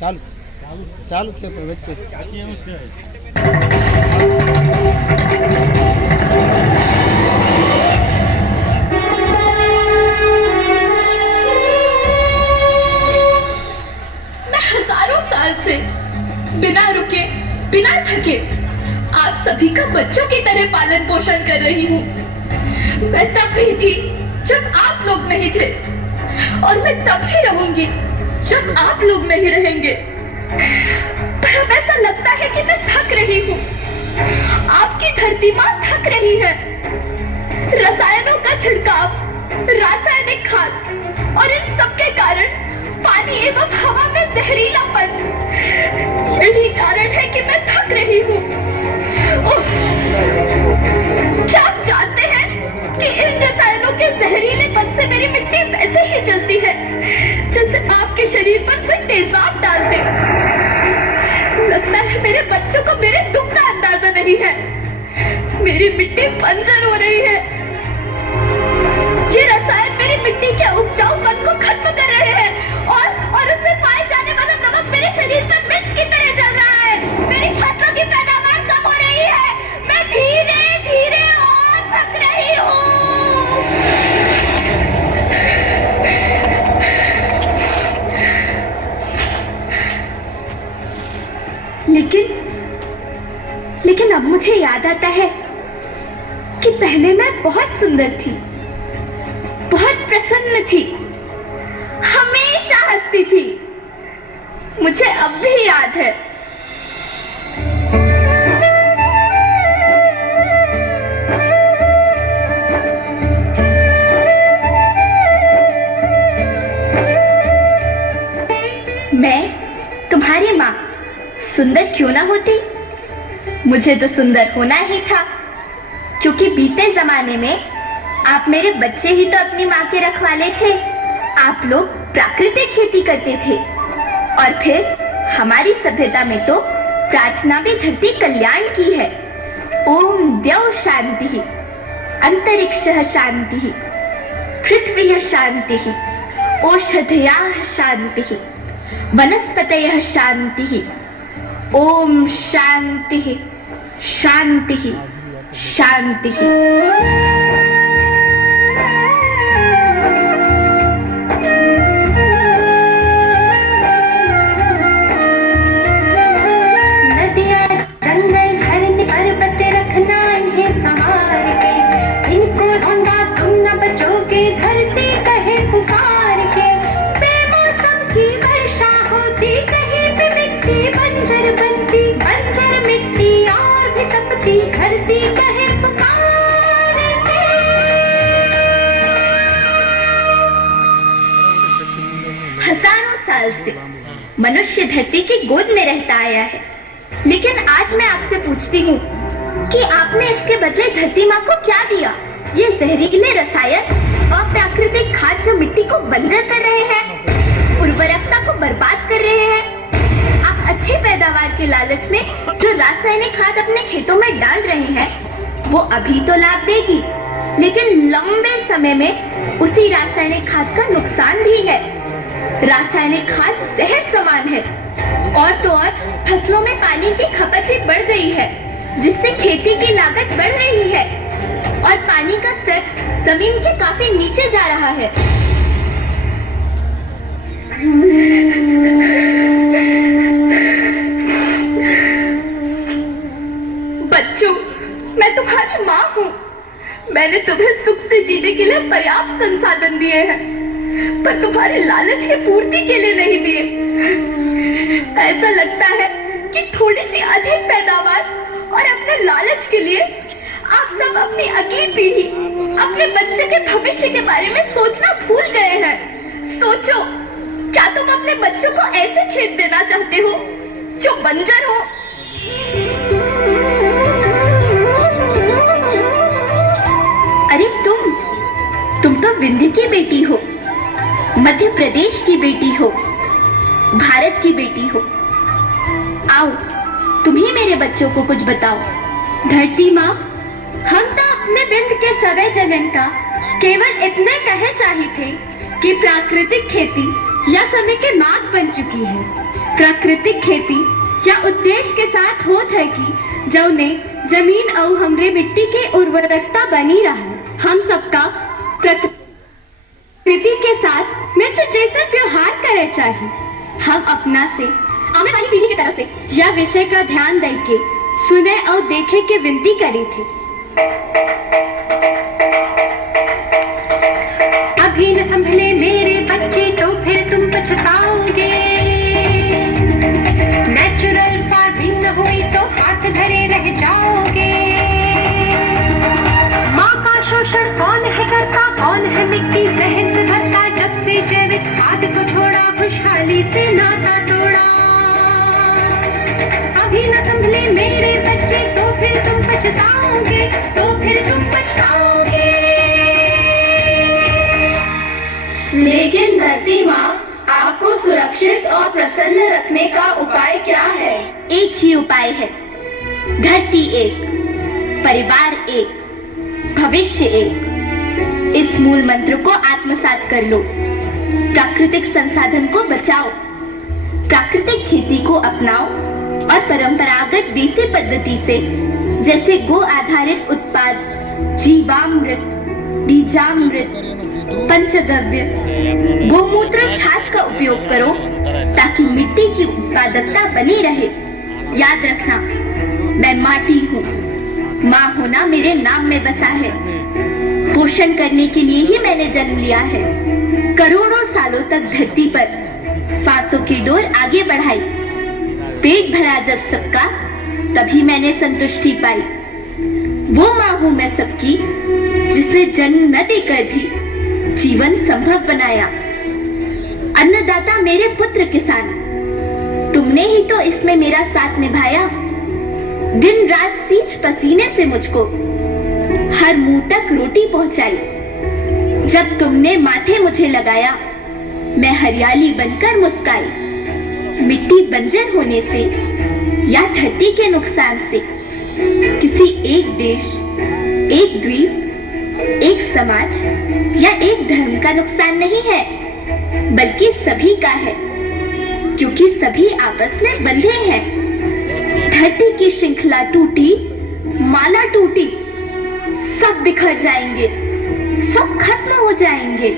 ચાલુ છે પણ વચ્ચે मैं हजारों साल से बिना रुके बिना थके आप सभी का बच्चों की तरह पालन पोषण कर रही हूँ। मैं तब भी थी जब आप लोग नहीं थे और मैं तब भी रहूंगी जब आप लोग नहीं रहेंगे। पर अब ऐसा लगता है कि मैं थक रही हूँ। आपकी धरती माँ थक रही है। रसायनों का छिड़काव, रासायनिक खाद और इन सब के कारण पानी एवं हवा में जहरीलापन, यही कारण है कि मैं थक रही हूँ। क्या आप जानते हैं कि इन रसायनों के जहरीलेपन से मेरी मिट्टी वैसे ही जलती है जैसे आपके शरीर पर कोई तेजाब डाल दे। लगता है मेरे बच्चों को मेरे दुख का अंदाजा नहीं है। मेरी मिट्टी बंजर हो रही है। ये रसायन मेरी मिट्टी के उपजाऊपन को खत्म कर रहे हैं और उसमें पाए जाने वाला नमक मेरे शरीर पर मिर्च की तरह जल रहा है। मेरी फसलों की पैदावार कम हो रही है। मैं धीरे धीरे और थक रही हूँ। लेकिन अब मुझे याद आता है कि पहले मैं बहुत सुंदर थी, बहुत प्रसन्न थी, हमेशा हंसती थी। मुझे अब भी याद है। मैं तुम्हारी माँ सुंदर क्यों ना होती, मुझे तो सुंदर होना ही था, क्योंकि बीते जमाने में आप मेरे बच्चे ही तो अपनी माँ के रखवाले थे। आप लोग प्राकृतिक खेती करते थे और फिर हमारी सभ्यता में तो प्रार्थना भी धरती कल्याण की है। ओम द्यौ शांति, अंतरिक्षः शांति, पृथ्वी शांति, औषधयः शांति, वनस्पतयः शांति। ओम शांति शांति शांति। नदियाँ, जंगल, झरने, पर्वत रखना इन्हें संभाल के। इनको ढूंढा तुम न बचोगे, धरती कहे पुकार के। बेमौसम की वर्षा होती, कहीं पे मिट्टी बंजर बनती, बंजर मिट्टी और भी तपती, धरती कहे पुकार के। हजारों साल से मनुष्य धरती की गोद में रहता आया है, लेकिन आज मैं आपसे पूछती हूँ कि आपने इसके बदले धरती माँ को क्या दिया? ये जहरीले रसायन और प्राकृतिक खाद जो मिट्टी को बंजर कर रहे हैं, उर्वरकता को बर्बाद कर रहे हैं। आप अच्छी पैदावार के लालच में जो रासायनिक खाद अपने खेतों में डाल रहे हैं, वो अभी तो लाभ देगी, लेकिन लंबे समय में उसी रासायनिक खाद का नुकसान भी है। रासायनिक खाद जहर समान है, और तो और फसलों में पानी की खपत भी बढ़ गई है, जिससे खेती की लागत बढ़ रही है और पानी का स्तर जमीन के काफी नीचे जा रहा है। बच्चों, मैं तुम्हारी माँ हूँ। मैंने तुम्हें सुख से जीने के लिए पर्याप्त संसाधन दिए हैं, पर तुम्हारे लालच की पूर्ति के लिए नहीं दिए। ऐसा लगता है कि थोड़ी सी अधिक पैदावार और अपने लालच के लिए आप सब अपनी अगली पीढ़ी, अपने बच्चे के भविष्य के बारे में सोचना भूल गए हैं। सोचो, क्या तुम अपने बच्चों को ऐसे खेत देना चाहते हो जो बंजर हो? अरे तुम तो विंध्य की बेटी हो, मध्य प्रदेश की बेटी हो, भारत की बेटी हो। आओ, तुम ही मेरे बच्चों को कुछ बताओ। धरती माँ, हम तो अपने बिंद के सवे जगन का केवल इतने कहे चाहे थे कि प्राकृतिक खेती या समय के मार्ग बन चुकी है। प्राकृतिक खेती या उद्देश्य के साथ होत है कि जौने जमीन और हमरे मिट्टी के उर्वरकता बनी रहे। हम सबका प्रकृति के साथ मित्र जैसा व्यवहार करे चाहिए। हम अपना से आने वाली पीढ़ी की तरफ से यह विषय का ध्यान दे के सुने और देखे के विनती करी थी। अभी न संभले मेरे बच्चे तो फिर तुम पछताओगे। नेचुरल फार्मिंग न हुई तो हाथ धरे रह जाओगे। माँ का शोषण कौन है करता, कौन है मिट्टी सहन से भरता। जब से जैविक खाद को छोड़ा, खुशहाली से नाता तोड़ा। अभी न संभले मेरे बच्चे तो फिर तुम पछताओगे, तो फिर तुम पछताओगे। लेकिन धरती माँ आपको सुरक्षित और प्रसन्न रखने का उपाय क्या है? एक ही उपाय है, धरती एक, परिवार एक, भविष्य एक। इस मूल मंत्र को आत्मसात कर लो। प्राकृतिक संसाधन को बचाओ, प्राकृतिक खेती को अपनाओ और परंपरागत देसी पद्धति से जैसे गो आधारित उत्पाद, जीवामृत, बीजामृत, पंचगव्य, गोमूत्र, छाछ का उपयोग करो ताकि मिट्टी की उत्पादकता बनी रहे। याद रखना, मैं माटी हूँ, माँ होना मेरे नाम में बसा है। पोषण करने के लिए ही मैंने जन्म लिया है। करोड़ों सालों तक धरती पर सांसों की डोर आगे बढ़ाई। पेट भरा जब सबका, तभी मैंने संतुष्टि पाई। वो माँ हूँ मैं सबकी, जिसने जन्म न देकर भी जीवन संभव बनाया। अन्नदाता मेरे पुत्र किसान, तुमने ही तो इसमें मेरा साथ निभाया। दिन रात सींच पसीने से मुझको हर मुंह तक रोटी पहुंचाई। जब तुमने माथे मुझे लगाया, मैं हरियाली बनकर मुस्काई। मिट्टी बंजर होने से या धरती के नुकसान से किसी एक देश, एक द्वीप, एक समाज या एक धर्म का नुकसान नहीं है, बल्कि सभी का है, क्योंकि सभी आपस में बंधे हैं। धरती की श्रृंखला टूटी, माला टूटी, सब बिखर जाएंगे, सब खत्म हो जाएंगे।